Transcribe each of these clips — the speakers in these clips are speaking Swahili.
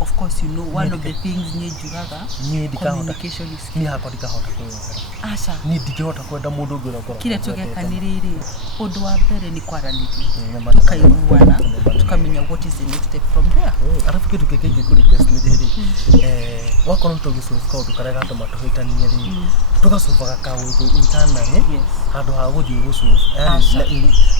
Of course, you know, one of the things need communication is key. Asa. Kile tugekaniriri odo wa mbere ni kwaranĩria. Tukairuana, tukamenya what is the next step from there. Arafu kitu kekege kuri test ni heri. Wakorwo tugisolve kaundu karega andu matuhitanie ri. Tugasolve kaundu internally. Handu ha guthii gusolve.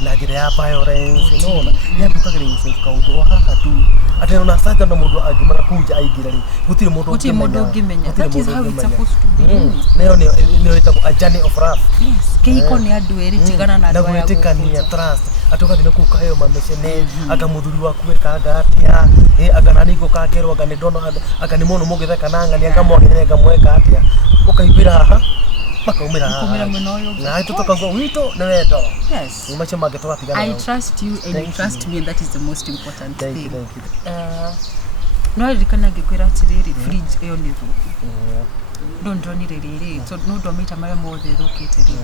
Na njira ya violence nona. Yandu kagire gusolve kaundu haha tu. Ati ona sasa na mundu agimara kuja aigira ri. Gutire mundu ngimenya. That is how it's supposed to be. Neo ni a journey of love. Yes. Keiko ni andu eri tigana na andu ya gutikania trust. Atokathina kukayo mameshene akamuthuri waku ekaga atia aganani gukagerwo agani ndono agani muno mugithe kananga ni akamwonire ngamweka atia ukaibira haha makumira munoyo na tutokago wito na wedo. Yes. Umache magetoka tigana. I trust you and you trust me, and that is the most important thing. Thank you. No rikana gikwira atiriri fridge eyo ni thuku. Don't run riri so no domita mara mothe thukite ri.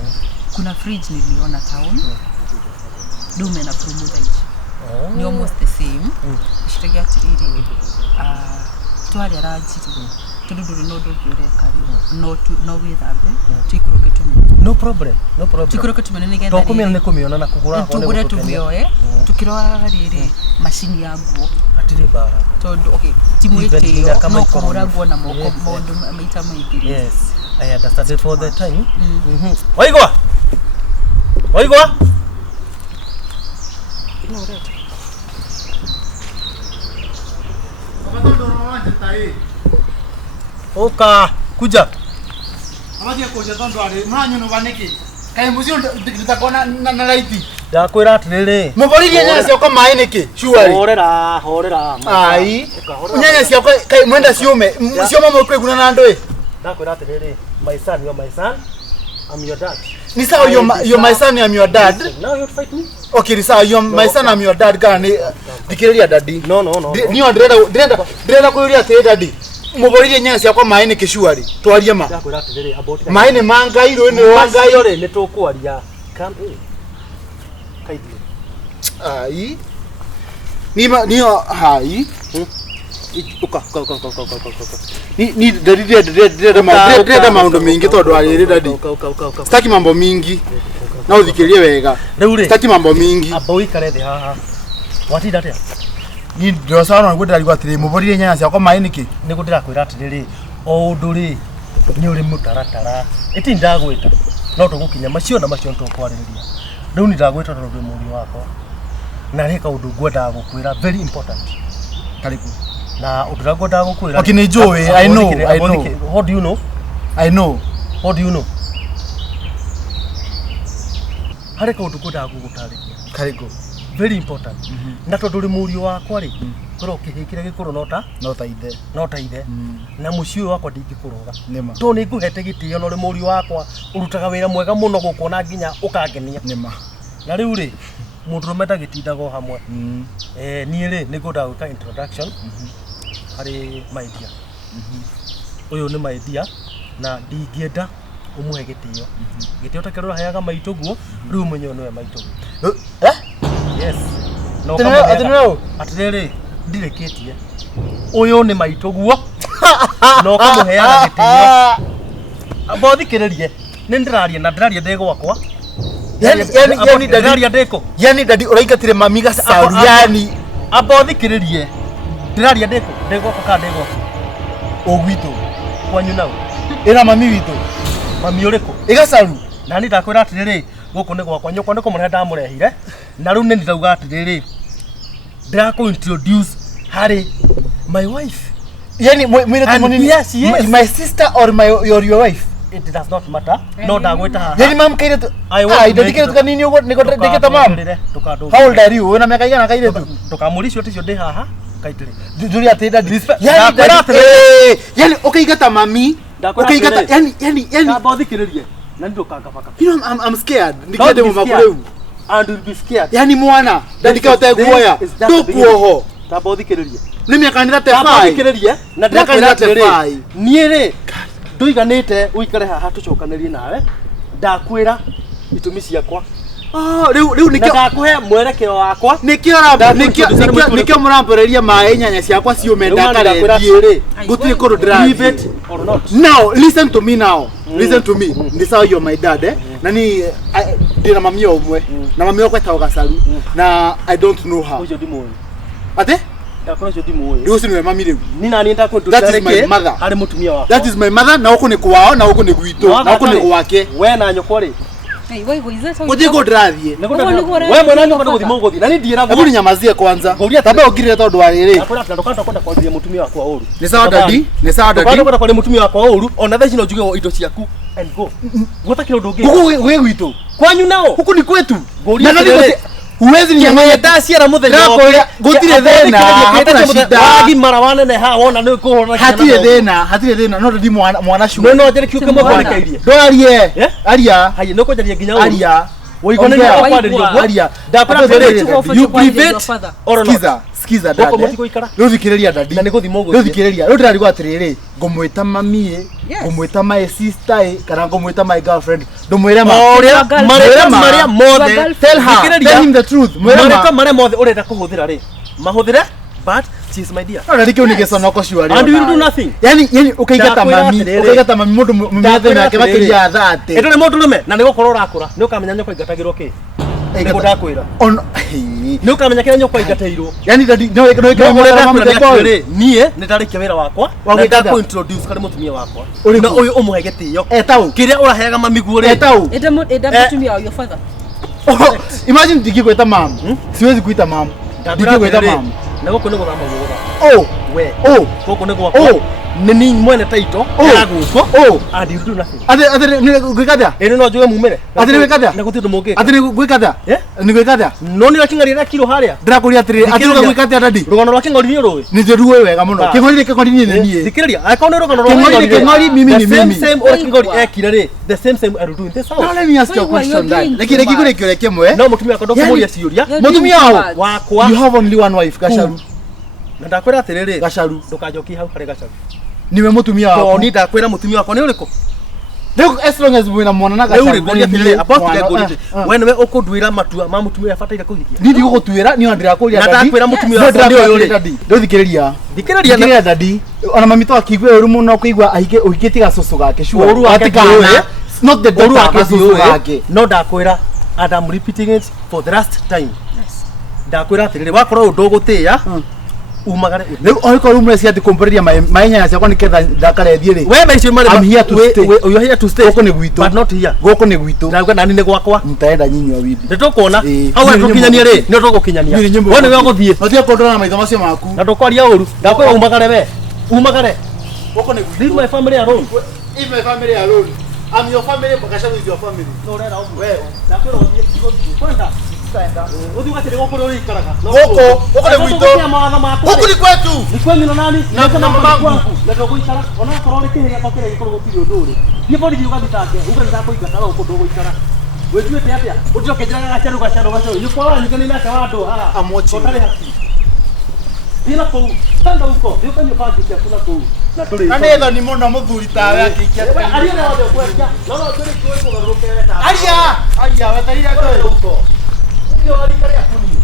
Kuna fridge niliona town. Dume na promoter ni almost the same. Shitega atiriri twari arajiri tududuru no dogiore kari no withabe twikuruke tumenye. No problem. Twikuruke tumenye nigenda to kumenya ne kumiona na kugura ko ne tugure tukirwa riri machine ya nguo atiri bara tondu okay timu ite no kugura nguo na moko mundu maita maigiri. Yes, I understand it for the time. Waigwa no red Oka kuja amaje koje tondo ari mwanyu no baniki kai muzio tutakona na raiti ndakwira atiriri muboririe nyanya ciako mai niki shuari horera ai nyanya ciako kai mwenda ciume mwe kuna na ndoi ndakwira atiriri my son I'm your dad. Ni sawa you're my son, I'm your dad. Now you fight me? Okay, ni sawa you're my son, I'm your dad kana dikireria daddy. No. Ni ndrenda kuiria te daddy. Muboririe nyanya ciakwa mai ni kishuari. Twarie ma. Ndakwira atiriri about mai ni mangairo ni wangai ore ni tukwaria. Come in. Kaidli. Ai. Ni hai. Uka. Ni daddy maundu mingi tondu ariri daddy. Sitaki mambo mingi. Na uthikirie wega. Sitaki mambo mingi. Aboi kare de haha. Wati date. Ni ndio sana ngwenda alikuwa atiri muboririe nyanya ciakwa mai niki. Ni gutira kwira atiriri o nduri ni uri mutaratara. Iti ndagwita. No tugukinya macio na macio ntukwariria. Riu ni ndagwita tondu muri wako. Na reka undu ngwenda gukwira very important. Karibu. Na uduragwenda gukwira. Okay, ni Joe, I know. What do you know? I know. What do you know? Hareka undu ngwenda gugutarikia. Karibu. very important na tondu ri murio wakwa ri koro ukihikira gikuru nota ithe na muciĩ wakwa ndingikuruga to ni nguhete gitio no ri murio wakwa urutaga wira mwega muno gukona nginya ukangenia na riu ri mundu rumeta gitindago hamwe nie ri ni ngunda gwika introduction hari my dear uyu ni my dear na ndingienda umuhe gitio ta kerora hayaga maituguo riu menyo no maituguo yes no atiriri ndireketie uyu ni maituguo no kamuheaga gitio abothikiririe ni ndiraria na ndiraria ndegwakwa yani ndiraria ndeko yani dadi uraingatire mami gacaru yani abothikiririe ndiraria ndegwakwa ka ndegwakwa ogwitu kwanyu nao ina mami witu mami uriko igacaru na ni ndakwira atiriri guku ni gwakwa nyoko ndiko mure ndamurehire na riu ni ndauga atiriri ndiraku introduce hari my wife yani my sister or your wife it does not matter no ndagwita haha yani mam kaire tu ndikire tu kanini ugo niko ndikita mam how old are you una miaka igana kaire tu tukamuricio ticio ndi haha kaitire juri atinda yani ukaigata mami ukaigata yani ndabothikiririe na ndukangabaka you know I'm scared ndikende mu makureu and will be scared yani mwana ndandika uteguoya ndukuoho ndabothikiririe ni miaka ni rate ndabothikiririe na ndakwira atiriri nie ri nduiganite uikare haha tucokanirie nawe ndakwira itumi ciakwa riu nikio ndakuhe mwerekeo wakwa nikio muramporeria mae nyanya ciakwa ciume ndakarerie gutire koru drive it or not now listen to me listen to me this how you my dad na ni ndina mami omwe na mami okwa tawo gacaru na I don't know her ujo dimuoyo ate ndakora ujo dimuoyo riu sinu mami riu ni nani ndako tutareke hari mutumia wako that is my mother na uko ni kwao na uko ni gwitu na uko ni gwake we na nyoko ri waigwa izeta kujiko drathie we mwana nyoko ndo guthimo guthi na ni ndiira hebu ni nyamazie kwanza tabe ugirire tondu wa riri ndakora ndakanda kwa mutumia wako oru ni sawa dadi ndakanda kwa mutumia wako oru ona theci no njuge indo ciaku and go gutakira undu ungi we gwitu kwanyu nao huku ni kwetu na nani huwezi nyamaya ndaciara muthenya gutire thina hatuna shida wagi marawane na ha wona ni kuhona hatire thina no ndi mwana shu no njeri kiuke mwarekeirie ndoarie aria haye no kwenjaria nginya aria woigona ni akwanderio aria ndapara you private or skiza dad riu thikiriria dadi na ni guthimo riu thikiriria riu ndirari gwa atiriri ngumwita mami ngumwita my sister kana ngumwita my girlfriend ndumwire maria mothe tell him the truth maria mothe urenda kuhuthira ri mahuthire but she is my dear no ndikio nigesonoko shwari and you do nothing yani ukaigata mami mundu mumethe nake makiria thate ito ni mundu rume na nigukorwo urakura ni ukamenya nyoko ingatagirwo ki niguo ndakwira ni ukamenya kira nyoko ingateirwo yani no ikira nie ni ndarikia wira wakwa na ndaku introduce kari mutumia wakwa na uyu umuhe gitio etau kiria uraheaga mami guo ri etau eda mutumia wa your father imagine ndikigweta mam siwezi kuita mam ndikigweta mam na guko ni guthama guo we guko ni gwakwa ni mwene taito ya guko and you do nothing ate ni gwikathia ene no njuge mumere ate ni gwikathia na gutindu mungi ate ni gwikathia ni gwikathia no ni rakingaria na kilo haria ndirakuria atiri ate ni gwikathia dadi rugano rwa kingori ni ruwi ni ruwe wega muno kingori ni nie thikiriria akone rugano rwa kingori mimi ni mimi same or kingori ekire ri the same I will do in this house no let me ask you a question dad lakini kigure kile kimwe no mutumia wako ndokumuria ciuria mutumia wakwa you have only one wife gacharu na ndakwira atiriri gacharu ndukajoki hau hari gacharu niwe mutumia wako ni ndakwira mutumia wako ni uriku Look, as long as we na mwana na gacharu ni uri about to go when we ukudwira matua ma mutumia afataire kuhikia ndi gugutwira ni andira kuria dadi ndakwira mutumia wako ndi uyu dadi ndithikiriria na dadi ona mami to akigwe uru muno kuigwa ahike uhikiti gacucu gake sure uru atikana not the daughter gacucu gake no ndakwira and I'm repeating it for the last time ndakwira atiriri wakorwo undu gutia umagare leo oiko rumwe cia tikompereria maenya cia kwani ketha ndakarethie ri we maicio mari I'm here to stay you here to stay goko ni gwitu but not here goko ni gwitu na nani ni gwakwa mtaenda nyinyi wawili nditukuona hau atukinyania ri ni tugukinyania wone we guthie matia kondora na maitho macio maku na ndukwaria uru ndakwira umagare we umagare goko ni gwitu leave my family alone leave my family alone I'm your family but Gacharu is your family no rera wewe ndakwira uthie kwenda Sasa, udiwa tele goko rori ikaraga. Goko ni gwitũ. Gũkũ ni kwetu. Ni kwenyu na nani? Na mamangu. Na ndogo ikara. Ona korore kihia kwa kile gikoro gutiri undu ri. Ni bodi yuga bitange. Uga ndako igata goko ndogo ikara. Wewe te apia. Utioke jira gacharu. Ni kwa wani kana ina kawandu ha. Amochi. Kotale haki. Bila kou. Tanda uko. Ndio kanyo bagi cia kuna kou. Na tuli. Na nĩ thoni mũno mũthuri tawe akĩikia. Aria na wothe kwenda. No tuli kuwe kugaruke ta. Aria weteire ngũ. Ndio alikari akuni.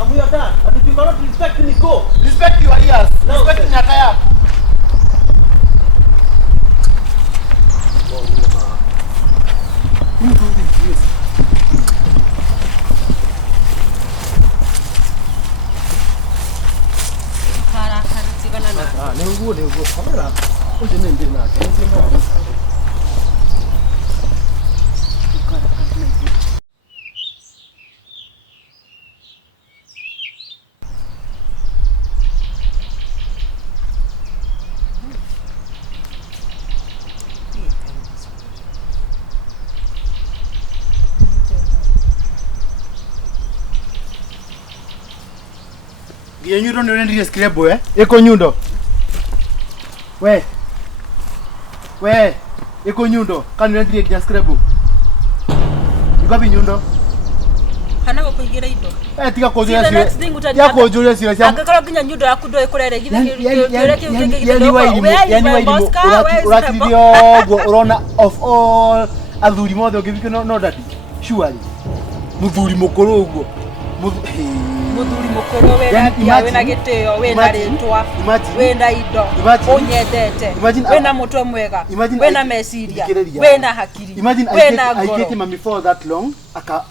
Amuya ta. Ati you cannot respect me go. Respect your ears. Respect nyaka yako. Ni nguo kamera. Uje nende na kenzi mo. Nyundo ndio ndio scribe iko nyundo. We iko nyundo kana ndio ndio scribe. Iko bi nyundo. Hana gukuigira indo. Tiga kujuria sio. Ya kujuria sio cia. Angakora ginya nyundo yaku ndo ikurere githe yani wairimu uratirio gwo urona of all athuri mothe ungibike no dadi. Surely. Muthuri mukuru ugwo. Muthuri mukuru wena gitio wena ritwa wena indo unyendete wena mutwe mwega wena meciria wena hakiri wena ngoro. I get him before that long aka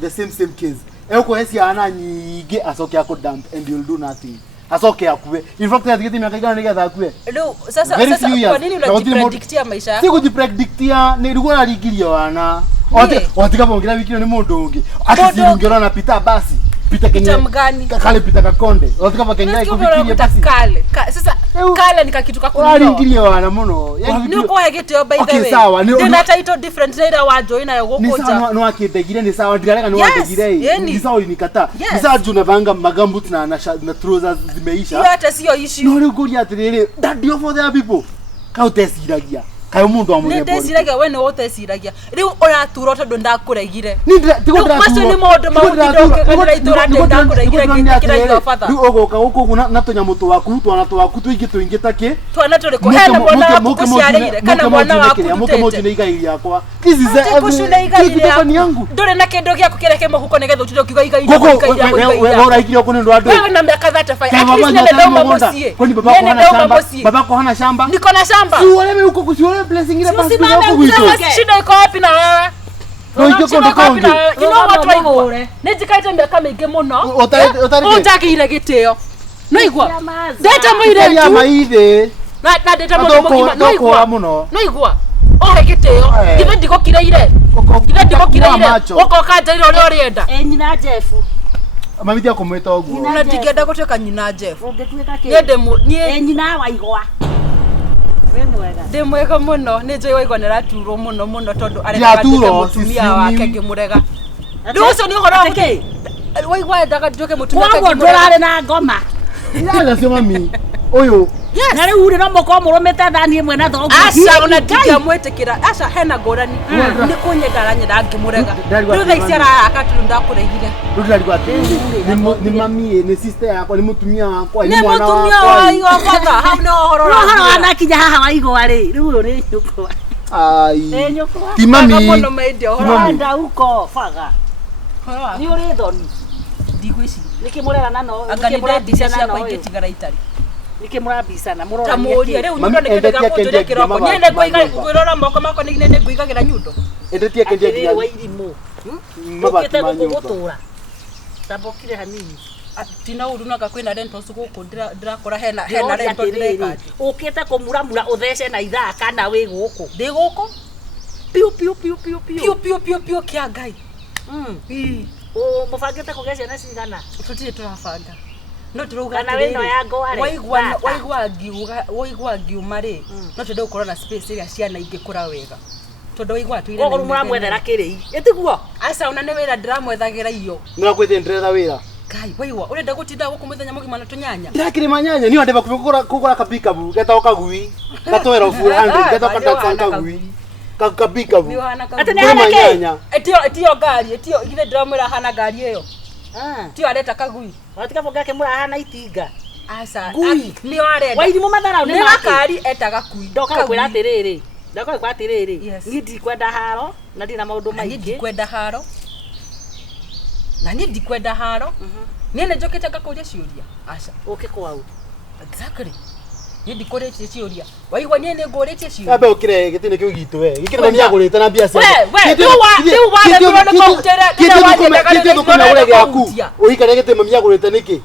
the same case eko hesi ana nyingi asoke akudump and you'll do nothing asoke akuwe in fact I get him akaigana nigetha akuwe. Sasa kwa nini unajipredictia maisha yako? Si kujipredictia ni rugo aligiria wana Watika bongira wikino ni mundu ungi. Ati ungira na pita basi. Pita Kenya. Kale pita Kakonde. Watika bakenya ikufikiria basi. Kale. Sasa kale ni kakitu kakuno. Waringiria wana muno. Ni uko hegete by the way. Okay sawa. Ni title different na wa join ayo gokoja. Ni sawa no akidegire ni sawa ndirareka ni wadegire. Ni sawa ulinikata. Ni sawa juna vanga magambut na trousers zimeisha. Hiyo hata sio issue. No ni goria atirire. That deal for the people. Kautesiragia. Kayo mundu amure bori. Ndesiragia we no utesiragia. Riu uraturo tondu ndakuregire. Ni tigo macio ni maundu maundu kana itura ndakuregire ngikira iro fatha. Riu ogoka guku na tunyamu twaku twana twaku tuingi take. Twana turi ko hena mwana waku kuciarire kana mwana waku muke moju ni igai yakwa. This is every yangu. Ndore na kindu giaku kireke muhuko negetha utire ukiga igai yakwa. Wewe uraikire ko ni ndo andu. Wewe na miaka 35. Nene ndauma mucie. Kwani babako hana shamba? Babako hana shamba? Niko na shamba. Si wewe uko kusiona blessing ile basi yako wito. Shida iko wapi na wewe? Ndio kondo kondo. You know what waigwa? Nijikaite miaka mingi muno. Utakire gitio. No igwa. Data mwire ya maithe. Na data muno no igwa. No igwa. Ohe gitio. Gibe ndigokire ire. Gibe ndigokire ire. Oko kanjaire uri urienda. Nyina Jefu. Mamithia kumwita ogwo. Na ndigenda gutweka nyina Jeff. Ungetweka ki? Nie nyina waigwa. Ndi mwega muno ni njoi waigwa niraturwo muno tondu areka mutumia wake ngimurega. Nducio ni uhoro wake. Waigwa ndaga nduke mutumia wake. Kwa ndorare na ngoma. Ila sio mami. Oyo. Na riu uri no moko murumite thani imwe na thogu. Aca ona tikia mwetikira. Aca hena ngorani. Ni kunyenda nyenda ngimurega. Riu tha iciara akatundu ndakuregire. Riu alikuwa ati ni mami ni sister yakwa ni mutumia wakwa ni mwana wakwa. Ni mutumia waigwa fatha. Hau ni uhoro. Uhoro anakinya haha waigwa ri. Riu uri nyukwa. Ai. Nyukwa. Ti mami. Muno maidio uhoro. Anda uko faga. Ni uri thoni. Ndigwiciria. Nikimurera na no. Anganide ndisha ciakwa ingitigara itari. Nikimurabisana murora tamuria riu nyundo nikendeka kunjuria kiroko nyende kuirora moko mako nene nguigagira nyundo endetie kendia nginya wairimu mabati gutura tabokire hanini atina urunaga kwina rento guku ndirakora hena rento ndireka ukite kumuramura uthece na ithaa kana wi guku ndi guku piu kia ngai mubangite kugecia na cigana tutire turabanga no turuga kana wino ya ngware waigwa ngiuma ri no tunde gukorwo na space iria ciana ingikura wega tondu waigwa twire Koguo muramwethera kiri. Itiguo. asa una ni wira ndiramwethagira iyo Na kwete ndrera wira. kai waigwa urenda gutinda guku muthenya mugima na tunyanya Ndakire manyanya ni ndeba kugura kapika bu geta okagui. Gatwera 400 geta kontakta kagui. Kapika bu. Ati ni hana manyanya. etio ngari etio ithe ndiramwira hana ngari iyo tio areta kagui watika bonga ke murahana itinga. asa Ngui. ni arenda Wairimu mathara ni ni maki. makari etaga kui Ndoka kwira atiriri. Ndoka kwira atiriri. Yes. Ngidi kwenda haro na ndina maundu ni maingi. ndikwenda haro na ni ndikwenda haro ni ne njokete ngakuria ciuria asa Uke kwau. exactly ni ndikuretie ciuria waigwa ni nguritie ciuria Abe okire gitine kiu gitu we. Gikira ni agurite na biacara. Uikare gite mami agurite niki?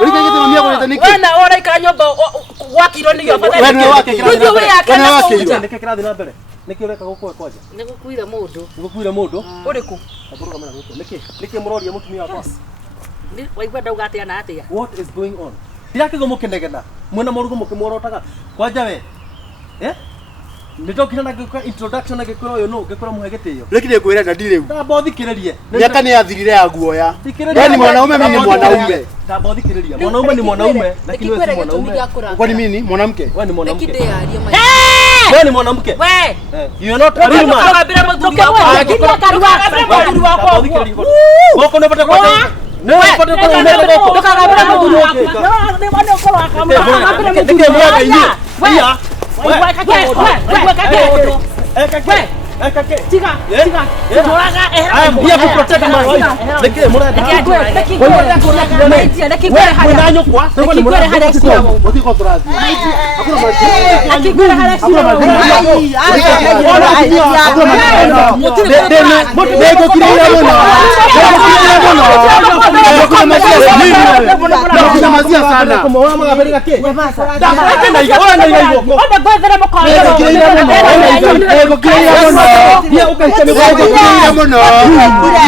Uikare gite mami agurite niki? Wena ora ikara nyomba wakiro ni yo Wena ndio we akana kuja Niki kirathi na mbere. Niki ureka gukwe kwaje? Nigukuire mundu. Ngukuire mundu. uriku Aburuga mena guku. Niki muroria mutumia wakwa. Ni waigwa ndauga atia na atia. What is going on? Ndirakigo mukenegena. Mwena morugo mukimworotaga. Kwanja we. Nditokira na gikuka introduction na gikoro yo no gikoro muhegetiyo. Rekire kwira na ndire. Ndabo thikiririe. Miaka ni yathirire ya guoya. Yani mwanaume mimi ni mwanaume. Ndabo thikiriria. Mwanaume ni mwanaume lakini wewe si mwanaume. Kwani mimi ni mwanamke? Wewe ni mwanamke. kidearia mai Wewe ni mwanamke. we You are not a real man. akabira muthuri wako Kiria karua. muthuri wako Woko unapata kwa no, unapata kwa unapata kwa. ndokagabira muthuri wako Ni wana uko wakamura. Ndike mwaga ini. Iya. Waigwa kake. Waigwa kake. Kake. Kake. Tiga. Tiga. Turaga I am here to protect my wife. Ndike murada. Mwananyo kwa. Utiko turazi.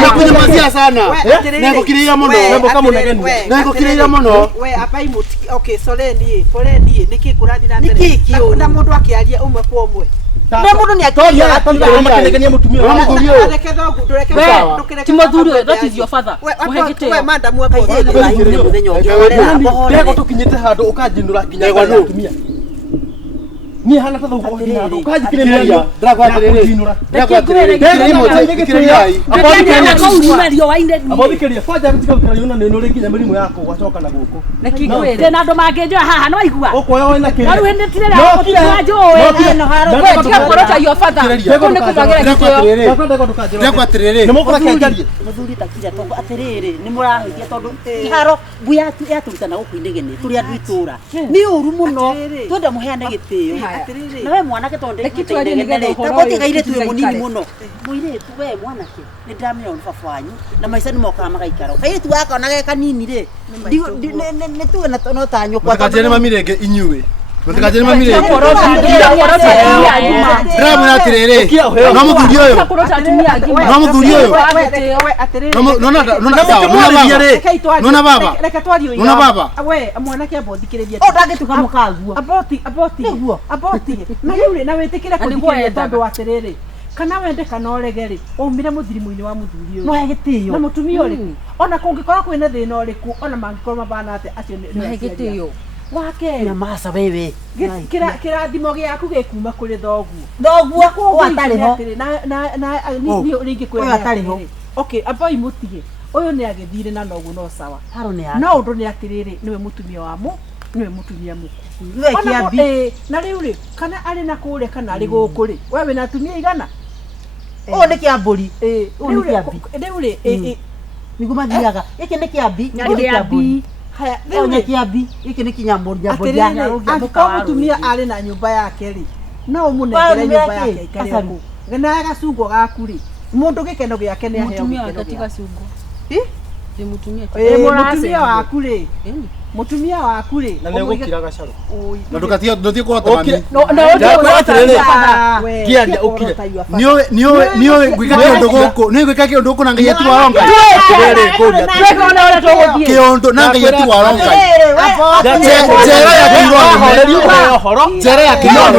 Nakunyamazia sana. Nakukiria muno. Nakukiria muno. We apai muti. Okay, soleni. Niki kurathi na mbere. Na mundu akiaria umwe kwa umwe. Na mundu ni atoria. Makenegania mutumia Wa muthuri uyu. Reke thogu, ndureke Sawa. ndukireke. ti muthuri uyu that is your father We madam wa boy. Ndego tukinyite handu ukajindura kinya Ndegwa nu. mutumia. Ni hana tatha ukothi handu ukajikire Kiria. Ndakwatiriri. Ndakwatiriri. Abothikiriria kwanja gutiga gukara yuna neno ringinya mirimu yako gwacoka na guku. Tena andu mangenjoa haha no igua. Ukoya wena kiri. Na ruhende tirera gutwa njoe. No haro. we tiga kurota your father kunde kumagira gitio Ndakwatiriri. Nimukora kenjarie. Muthuri takira tongo atiriri ni murahithia tondu iharo buya yaturutana gukuinegene turi andu itura ni uru muno twenda muheane gitio na we mwanake tondu takoti gaire tuwe munini muno muire tuwe mwanake ni ndamira uri baba wanyu na maisha ni moka magaikara kaire tu waka onage kanini ri ni tuwe na no tanyo kwa Mutakajene mamirenge inyuwe. Mutakajene mamirenge. Drama na tirere. Na muthuri uyu. kurota atumia ngima Na muthuri uyu. We atiriri. Nona baba. Reke twario ira. Nona baba. We mwanake abothikiriria. o ndagituka mukaguo Aboti. Na yule na wetikire kuthikiriria tondu atiriri. Kana wende kana oregeri. Umire muthirimu-ini wa muthuri uyu. no hegitio Na mutumia uriku. Ona kungikorwo kwina thina uriku, ona mangikorwo mabana ate acio ni gitio wake. na masa wewe Kirathimo giaku gikuma kuri thoguo thoguo atari ho ringi Uyu atari ho. okay abai mutige uyu ni agithire na nogu no sawa haro ni no undu ni atiriri niwe mutumia wa niwe mutumia muku we kiambi na riu ri kana ari na kure kana ari guku ri wewe na atumia igana o ni kiamburi riu ri nigu mathiaga iki ni kiambi haya o ni kiambi iki ni kinyamburi atiriri angĩkorwo mutumia ari na nyumba yake ri no umunengere nyumba yake aikare ku na gacungo gaku ri mundu gikeno giake ni aheo mutumia katika sungo ndi mutumia mutumia waku ri mutumia waku ri na nä gå kira gacarå Na ndukatie kuhota mami. kiaria å kire Niwe gwika kiondo guku, niwe gwika kiondo guku na ngai ati waronga. Kiondo na ngai ati waronga. Jera ya kirwa Jera ya kirwa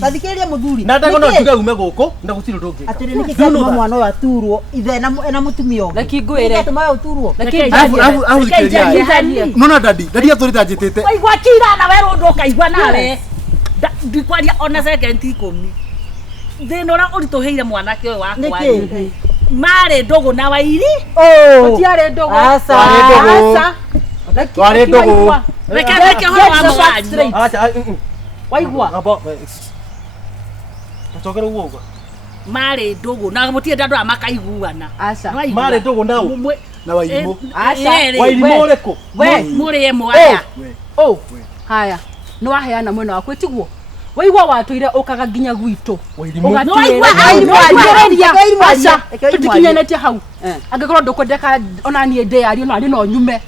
Tathikĩrĩria mũthuri. na ndagona tuge ume guku na gutiri ndungi Atĩrĩ nĩkĩ gĩatũma mwana ũyũ aturwo ithe na mũtumia ũngĩ. Reke ngwĩre. Gĩatũma we ũturwo. Abu zikiria. Nona dadi aturita njitite. Waigua kira na wewe ndo kaigua nawe. Ndikwaria ona second 10. Thĩna ũrĩa ũritũhĩire mwanake ũyũ wakwa. Marĩ ndũgũ na wairi. Gũtiarĩ ndũgũ. Aca. Twari ndugu. Reke horo wa mwanyu. acha Waigua. abo tocokera uguo Marĩ ndũgũ na mũtiĩ andũ makaiguana. Aca. marä ndå gå nau Na wairimu. Aca. wairimå rä kå We. Mũrĩ mwaya. Haya. Nĩ waheana mwena waku tiguo. Waigua watuire ũkaga nginya gwitũ. wairimå Aca. Tũtikinyanĩtie hau. Angĩkorwo ndũkwendeka ona niĩ ndĩario na no nyume.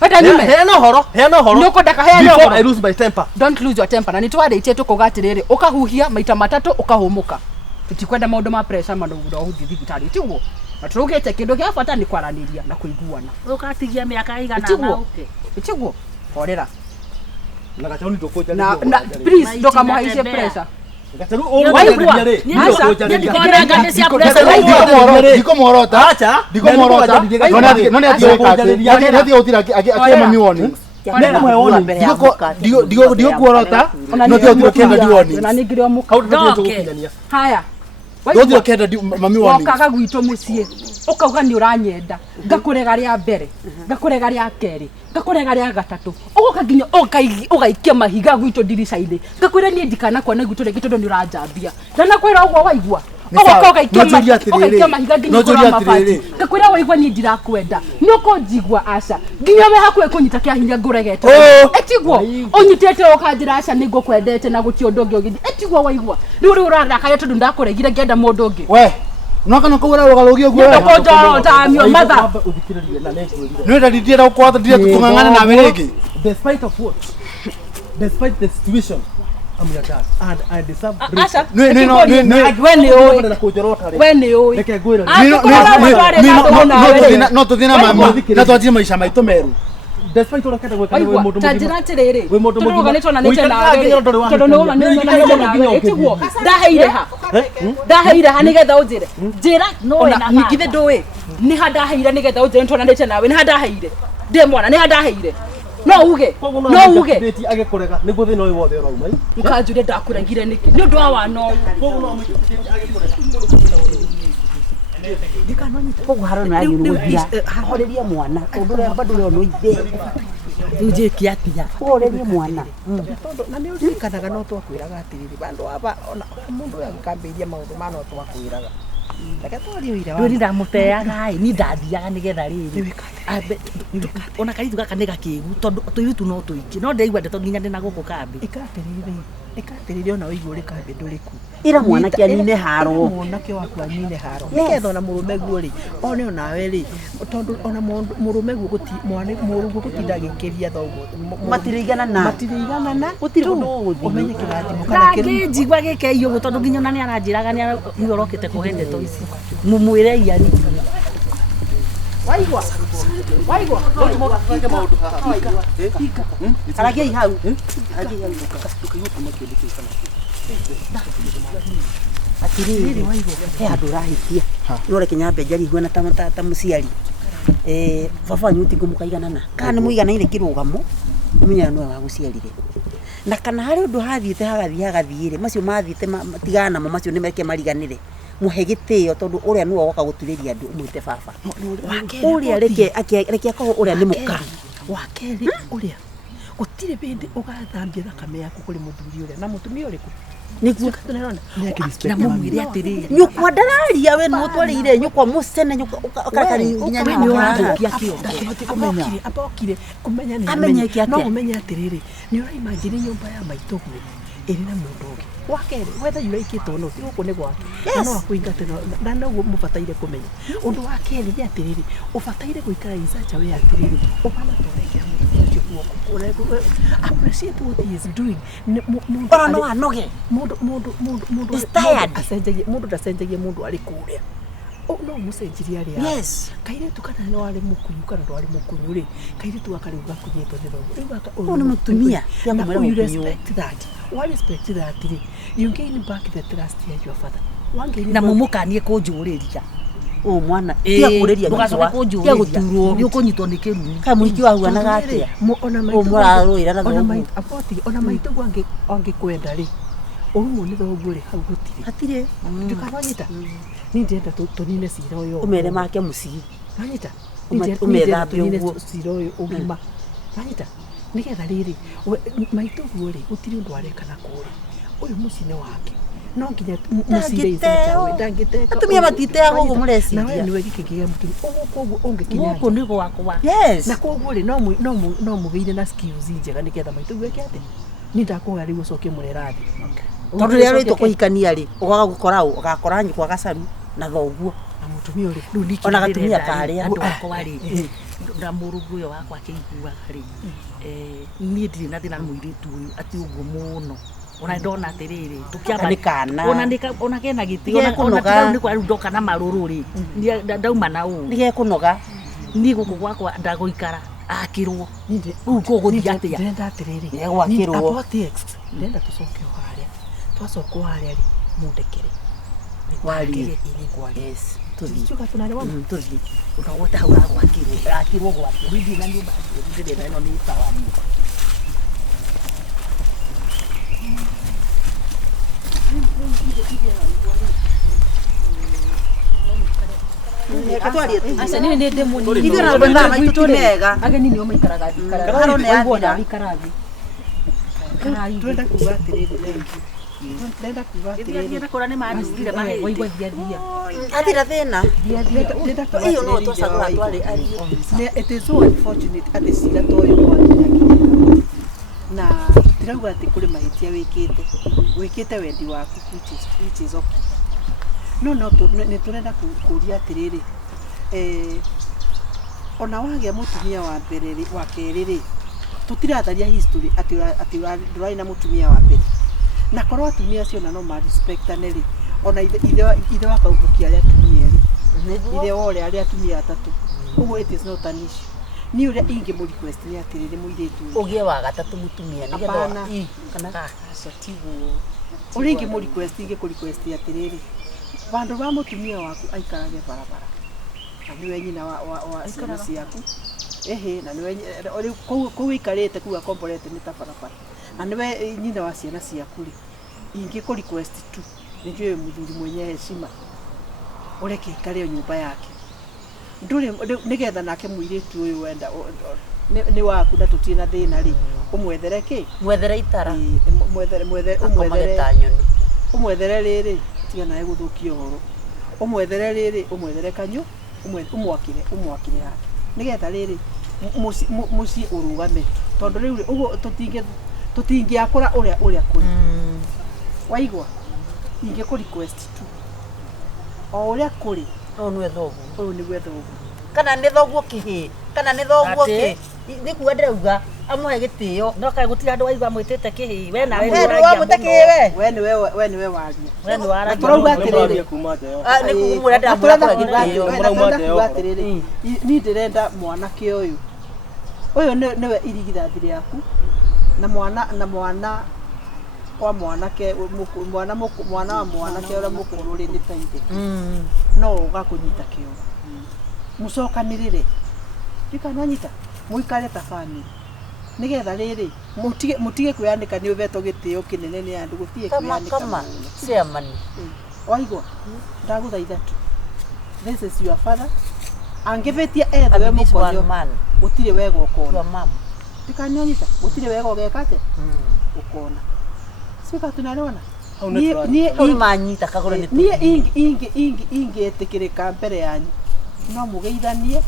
Wenda nyume. heana horo Nĩ ũkwendeka heana before ũhoro. I lose my temper Don't lose your temper. Na nĩtwarĩtie tũkuga atĩrĩrĩ, ũkahuhia maita matatũ ũkahũmũka. Tutikwenda maũndũ ma pressure manũgũra ũgũthiĩ thibitarĩ tiguo. Na tũrugĩte kĩndũ gĩa bata nĩ kwaranĩria na kũiguana. Ũkatigia mĩaka igana Tiguo. na ũke. Tiguo. Horera. na gacaru nä ndå Na please ndũkamũhaicie pressure. gacaru Diko morota. acha Diko morota. None ati utira akia mami warning. Diko kuorota. No ati utira kenda warning. Na ningire mũka. Haya. Utira kenda mami warning. Wokaga gwitũ mũciĩ. Ũkauga nĩ ũranyenda. Ngakũrega rĩa mbere. Ngakũrega rĩa kerĩ. Ngakũrega rĩa gatatũ. Ũgoka nginya ũgaikia mahiga gwitũ ndirica-inĩ. Ngakwĩra niĩ ndikanakuona gwitũ rĩngĩ tondũ nĩ ũranjambia. Ndanakwĩra ũguo waigua. Ũgoka ũgaikia mahiga nginya igũrũ mabati. Ngakwĩra waigua niĩ ndirakwenda. Nĩũkũnjigua aca. Nginya we hakuhĩ kũnyita kĩa hinya ngũregete. Etiguo. Ũnyitĩte ũkanjĩra aca nĩ ngũkwendete na gũtirĩ ũndũ ũngĩ ũgĩthiĩ. Etiguo waigua. Rĩu ũrarakaria tondũ ndakũregire ngĩenda mũndũ ũngĩ. We. Nokana kugura rogarugia guo. Ndũkũnjota mio matha. Nĩ ndĩrenda gũkwatha ndire tũng'ang'ane na wĩrĩngĩ. despite of what despite the situation I'm your dad and I deserve Aca. We nĩ ũĩ. na kå njorota rä We nĩ ũĩ. reke ngwä ra No tũthiĩ na mami na twanjie maica maitũ merũ. despite å rä a kenda gwä ka Waigua, wä må ndå ta njĩra atĩrĩrĩ, Wĩ mũndũ mũgima. tũrũganĩtwo na nĩte Ũikaraga nawe nginya ndũrĩ wa tondũ nĩũmanĩte nawe ĩtiguo ndaheire ha nĩgetha ũnjĩre njĩra ona ningithĩ ndũĩ nĩ ha ndaheire nĩgetha ũnjĩre nĩtwananĩte nawe nĩ ha ndaheire ndĩ mwana nĩ ha ndaheire no uge agä kå rega nä guo thä na å yå wothe å rauma ũkanjũria ndakũregire nĩkĩ nĩ ũndũ wa wana ũyũ Koguo haro na yagĩrĩirwo gũthira. Horeria mwana. Ũndũ ũrĩa bado ũrĩa no ithe. Tujĩkie atia. Horeria mwana. Tondũ na nĩ ũririkanaga no twakwĩraga atĩrĩrĩ bandũ aba ona mũndũ ũyũ agĩkambĩrĩria maũndũ ma no twakwĩraga. Reke twarie ũira wa. Ndũrĩra mũteaga ni ndathiaga nĩgetha rĩrĩ. Ona kairitu gaka nĩ gakĩgu tondũ tũiritu no tũingĩ no ndaigua ndeto nginya ndĩ na gũkũ kambĩ. Ĩkatĩrĩrĩ ona ũigua ũrĩ kambĩ ndũrĩ ku. Ira mwanake anine haro. Mwanake waku anine haro. Nĩgetha ona mũrũme guo rĩ one onawe rĩ tondũ ona mũrũme guo gũtinda agĩkĩria thoguo. Matirĩigana na. Gũtirĩ ũndũ ũgũthiĩ. Ũmenye kĩrathimo kana kĩrĩ. Njigua gĩkeiyo ũguo tondũ nginya ona nĩ aranjĩraga nĩ igorokete kũhe ndeto ici. Mũmwĩre iari. Waigua. Aragia hau. Atĩrĩrĩ waigua. He andũ ũrahĩtia. No reke nyambe njarigue na ta mũciari. Baba wanyu ũtingĩmũkaiganana. Kana nĩ mũiganaine kĩrũgamo. Mũmenya nĩwe wagũciarire. Na kana harĩ ũndũ hathiĩte hagathiĩ rĩ macio mathiĩte tigana namo macio nĩ meke mariganĩre. Muhe gĩtĩo tondũ ũrĩa nĩwe woka gũturĩria andũ ũmwĩte baba. Ũrĩa reke akorwo ũrĩa nĩ mũka. Wa kerĩ ũrĩa gũtirĩ bĩndĩ ũgathambia thakame yaku kũrĩ mũthuri ũrĩa na mũtumia ũrĩkũ. Nĩguo Na mũmwĩre atĩrĩrĩ. nyũkwa ndararia we nĩ ũtwarĩire nyũkwa mũcene karakari nginya Nĩ ũrathũkia kĩongo. Abokire kũmenya nĩ Amenye kĩ no atĩa? ũmenye atĩrĩrĩ nĩ ũraima njĩrĩ nyũmba ya maitũguo ĩrĩ na mũndũ ũngĩ. wakere wetha yura ikitwo no tiguko ne gwake no akuingatira na no mubataire kumenya undu wa keri ni atiriri ubataire guikara isacha we atiriri ubana torekera mutu kuoko appreciate what he is doing no anoge mundu is tired asenjagie mundu ndasenjagie mundu ari kuria no musenjiria ari yes kaire tukana no ari mukunyu kana ndo ari mukunyu ri kaire tu akariuga kunyeto ni rogo ni mutumia ya mumera you respect that why respect that you gain back the trust of your father na mumukanie kunjuriria mwana tia kuriria ndugacoke kunjuriria guturwo ni ukunyitwo ni kiruni kai muhiki wa huanaga atia ona maito muraruira na ona maito apoti ona maito wange kwenda ri urumo ni thoguo ri hau gutire hatire ndukananyita ni ndenda tunine cira uyo umere make mucii nanyita umera byo cira uyo ugima nanyita nigetha riri maito guo ri gutire undu arekana kuri uyu mucine wake no nginya mucire isacha ndangiteka atumia batiteaga uguo mureciria nawe niwe gikigia mutumia uguo ungikinya guku ni gwakwa yes na koguo ri no mugeire na skills njega nigetha maito guo kiate ni ndakuga ri gucoke murerathi tondu ria rito kuhikania ri ugaga gukora ugakora nyikwa gacaru na thoguo na mutumia uri runi ona gatumia karia andu akwa ri na murungu yo wakwa kiguaga ri ni ndiri na thina muiritu uyu ati uguo muno ona ndona atiriri tukiamba ona kena giti ona tirau ni kwa ndoka na maruru ri ndauma na u nige kunoga ni guku gwakwa ndaguikara akirwo uko guthia atia ndenda atiriri ni gwakirwo apoti ndenda tucoke haria twacoka haria ri mundekere wali ili kwali yes tulichuka tunalewa tuthi ukagota hau gwakirwo akirwo gwakirwo ndi na nyumba ndi na no ni sawa Asa ni ndende muni ithio na benda maitu mega ageni nio maikaraga thikara haro ne athira ikaraga twenda kuga atiriri ndenda kuga atiriri ndakora ni mandurire mahindi waigwa thia athira thina ndenda kuga iyo no twacagura twari ari it is so unfortunate ati cira toyo kwanja na tirauga ati kuri mahitia wikite wendi waku which is okay no ni turenda kuria atiriri ona wagia mutumia wa mbere wa keriri tutiratharia history ati ndurari na mutumia wa mbere na korwo atumia cio na no ma respect aneri ona ithe wakaubukia aria atumia ithe wore aria atumia atatu uguo it is not an issue ni uria ingi mu request ni atiriri muiritu ugie wa gatatu mutumia ni getho kana tiguo uringi mu request ingi ku request atiriri bandu ba mutumia waku aikarage barabara na niwe nyina wa ciana ciaku na niwe kou ikarite kuga komborete ni ta barabara na niwe nyina wa ciana ciaku ri ingi ku request tu niwe muthuri mwenye heshima ureke ikare nyumba yake ndure nigetha nake muiritu uyu wenda ni waku na tutina thina ri umwethere ki mwethere itara umwethere tanyoni umwethere riri tiga nae guthukia horo umwethere riri umwethere kanyu umwakire yake nigetha riri muci urugame tondu riu uguo tutingi akora uria kuri waigwa ingi ku request tu o uria kuri no nwe thogu uyu ni gwethogu kana ni thoguo kihi kana ni thoguo ki ni kuga ndirauga amuhe gitio no kai gutira andu waigwa mwitete kihi we na wa mutakiwe we ni we waria we ni wara turauga atiriri ni kumura ndamura gitio atiriri ni ndirenda mwanake uyu niwe irigithathi riaku na mwana kwa mwanake mwana wa mwanake ura mukuru ri ni taithe no ugakunyita kio mucokanirire ikananyita muikare ta family nigetha riri mutige kwianika ni uvetwo gitio kinene ni andu gutie kwianika kama ciamani waigwa ndaguthaitha tu this is your father angivetia ethe we mukonyo gutire wega ukona mama ikanyanyita gutire wega ugekate ukona sika tunarona ni manyita kagure ni ingi etikirika mbere yanyu no mugeithanie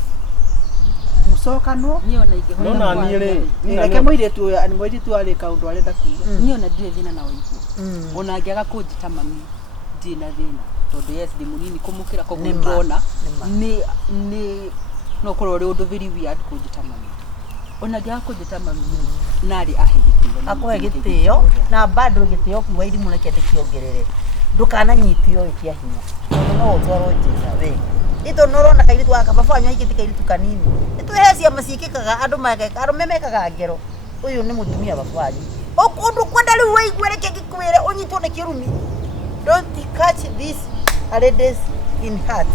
gucokanwo niona ingehota Nona niĩ rĩ reke mũirĩtu ũyũ nĩ mũirĩtu arĩ kaũndũ arenda kuga niona ndirĩ thĩna na waigua ona angĩaga kũnjĩta mami ndirĩ na thĩna tondũ yes ndĩ mũnini kũmũkĩra koguo ndĩrona nĩ no korwo ũrĩ ũndũ very weird kũnjĩta mami ona angĩaga kũnjĩta mami narĩ ahe gĩtĩo akũhe gĩtĩo na bado gĩtĩo kĩu wairimu reke ndĩkĩongerere ndũkananyitio kĩa hinya tondũ no ũtwarwo njĩra we ito norona kairitu gaka baba wanyu aikĩte kairitu kanini nĩtwehe ciama ciĩkĩkaga andũ mageka arũme mekaga ngero ũyũ nĩ mũtumia baba wanyu ũkũndũ kwenda rĩu waigua reke ngĩkwĩre ũnyitwo nĩ kĩrumi don't catch this ladies in heart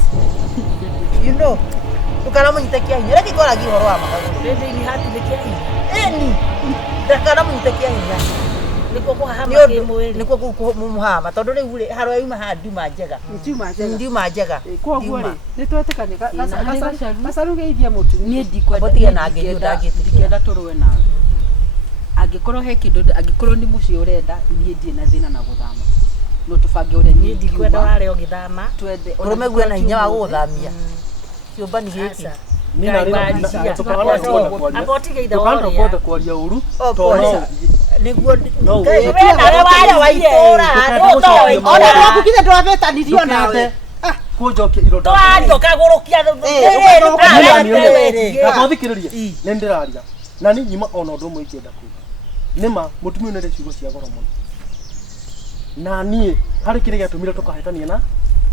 you know ndũkanamũnyite kĩa hinya reke twaragie ũhoro wa magagũrũ ladies in heart nĩ kĩa hinya eni ndakanamũnyite kĩa hinya nĩkuo kũhahama kĩmwĩrĩ nĩkuo kũmũhama tondũ rĩu rĩ haro yuma haha ndiuma njega ndiuma njega koguo rĩ nĩtwetĩkania gacaru geithia mũtumia niĩ ndikwenda tũrũe nawe angĩkorwo he kĩndũ angĩkorwo nĩ mũciĩ ũrenda niĩ ndirĩ na thĩna na gũthama no tũbange ũrĩa niĩ ndikwenda warĩa ũgĩthama twethe ũrũme guo na hinya wa gũgũthamia kĩũmba nĩ gĩkĩ tukaanza kwaria uru tondũ nĩguo nawe warĩa waitũra ona ndwakukire ndwabetanirio nawe kũnjokia ironda twario kagũrũkia akothikĩrĩria nĩ ndĩraria na nĩ nyuma ona ũndũ ũmwe ingĩenda kuga nĩma mũtumia nĩ ciugo cia goro mũno na niĩ harĩ kĩrĩa gĩatũmire tũkahĩtania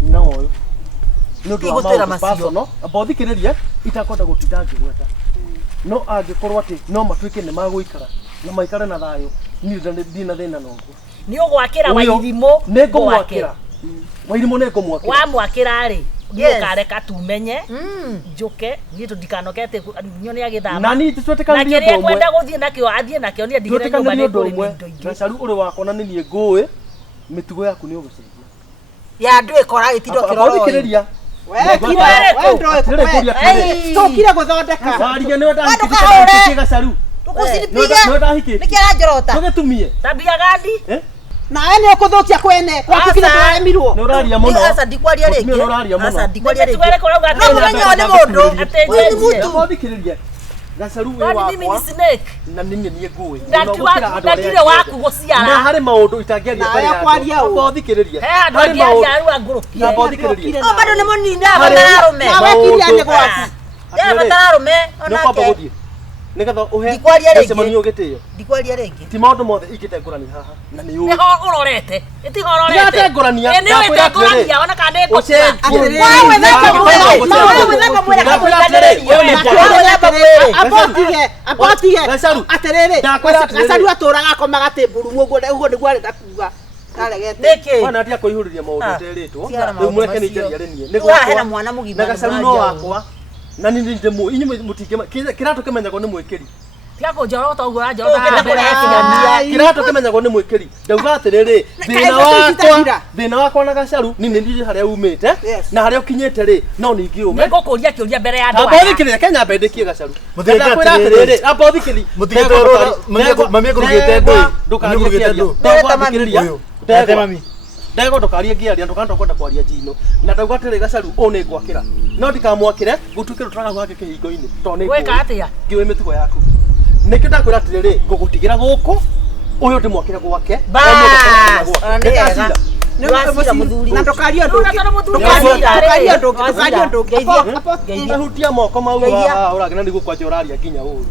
na ũyũ nĩ ũndũ wa maũndũ personal akothikĩrĩria itakwenda gũtinda ngĩgweta no angĩkorwo atĩ no matuĩke nĩ magũikara na maikare na thayũ niĩ ndirĩ na thĩna na ũguo nĩ ũgwakĩra wairimu nĩ ngũmwakĩra wairimu nĩ ngũmwakĩra wamwakĩra rĩ nĩũkareka tumenye njũke niĩ tũtikanokete nyone agĩthama na niĩ twetĩkanĩrie ũndũ ũmwe na kĩrĩa kwenda gũthiĩ nakĩo athiĩ nakĩo niĩ ndigĩre nyũmba nĩ kũrĩ indo ingĩ gacaru ũrĩ wakwa na niĩ ngũĩ mĩtugo yaku nĩ ũgũcenjia ya andũ ĩkora gĩtindo kĩroro tũkire gũthondeka waria nĩ wendahikĩtie gacaru tũgĩtumie tabia gandi nawe nĩ ũkũthũkia kwene gwakukire tũraremirwo nĩ ũraria mũno aca ndikwaria rĩngĩ nĩ ũraria mũno aca ndikwaria rĩngĩ no mũthenya nĩ mũndũ atĩ akothikĩrĩria gacaru wĩ wakwa na nĩ niĩ ngũĩ ndatire waku gũciara na harĩ maũndũ itangĩaria mbere yakwa akothikĩrĩria he andũ angĩ arua ngũrũkia akothikĩrĩria o bado nĩ mũnini abatararume nawe kiria nĩ gwaku abatararume nĩũkwamba gũthiĩ nĩgetha ũhe ndikwaria gĩcemanio gĩtĩo ndikwaria rĩngĩ ti maũndũ mothe ingĩte ngũrani haha na nĩ ũĩ nĩho ũrorete ĩtihororete tigate ngũrania nĩũĩte ngũrania ona kana nĩ apotige atĩrĩrĩ gacaru atũraga akomaga tĩmbũru ũguo nĩguo arenda kuga nĩkĩ wana atia kũihũrĩria maũndũ ũterĩtwo rĩu mũreke nĩ igeria rĩniĩ nĩ gwakwa mwana mũgima na gacaru no wakwa na nĩ ndĩmũ inyuĩ mũtingĩ kĩratũ kĩmenyagwo nĩ mwĩkĩri tiga kũnjorota ũguo ũranjorota mbere ya kinyania kĩratũ kĩmenyagwo nĩ mwĩkĩri ndauga atĩrĩrĩ thĩna wakwa na gacaru nĩ nĩ harĩa umĩte na harĩa ũkinyĩte rĩ no ningĩ ũme nĩngũkũria kĩũria mbere ya andũ aya apothikĩrĩria Kenya mbendĩkie gacaru atĩrĩrĩ apothikĩri mami ekũrugĩte ndũĩ ndũkarigĩte ndũ mami ndego ndokarie ngiaria ndokanda kwenda kwaria njino na ndauga atĩrĩ gacaru ũũ nĩ ngwakĩra no ndikamwakĩre gũtuĩke rũtaraga gwake kĩhingo-inĩ tondũ nĩ gwĩka atĩa ngĩũĩ mĩtugo yaku nĩkĩo ndakwĩra atĩrĩrĩ ngũgũtigĩra gũkũ ũyũ ndĩmwakĩre gwake na ndũkarie ũndũ ũhutia moko mau ũragena nĩguo kwanja ũraria nginya ũru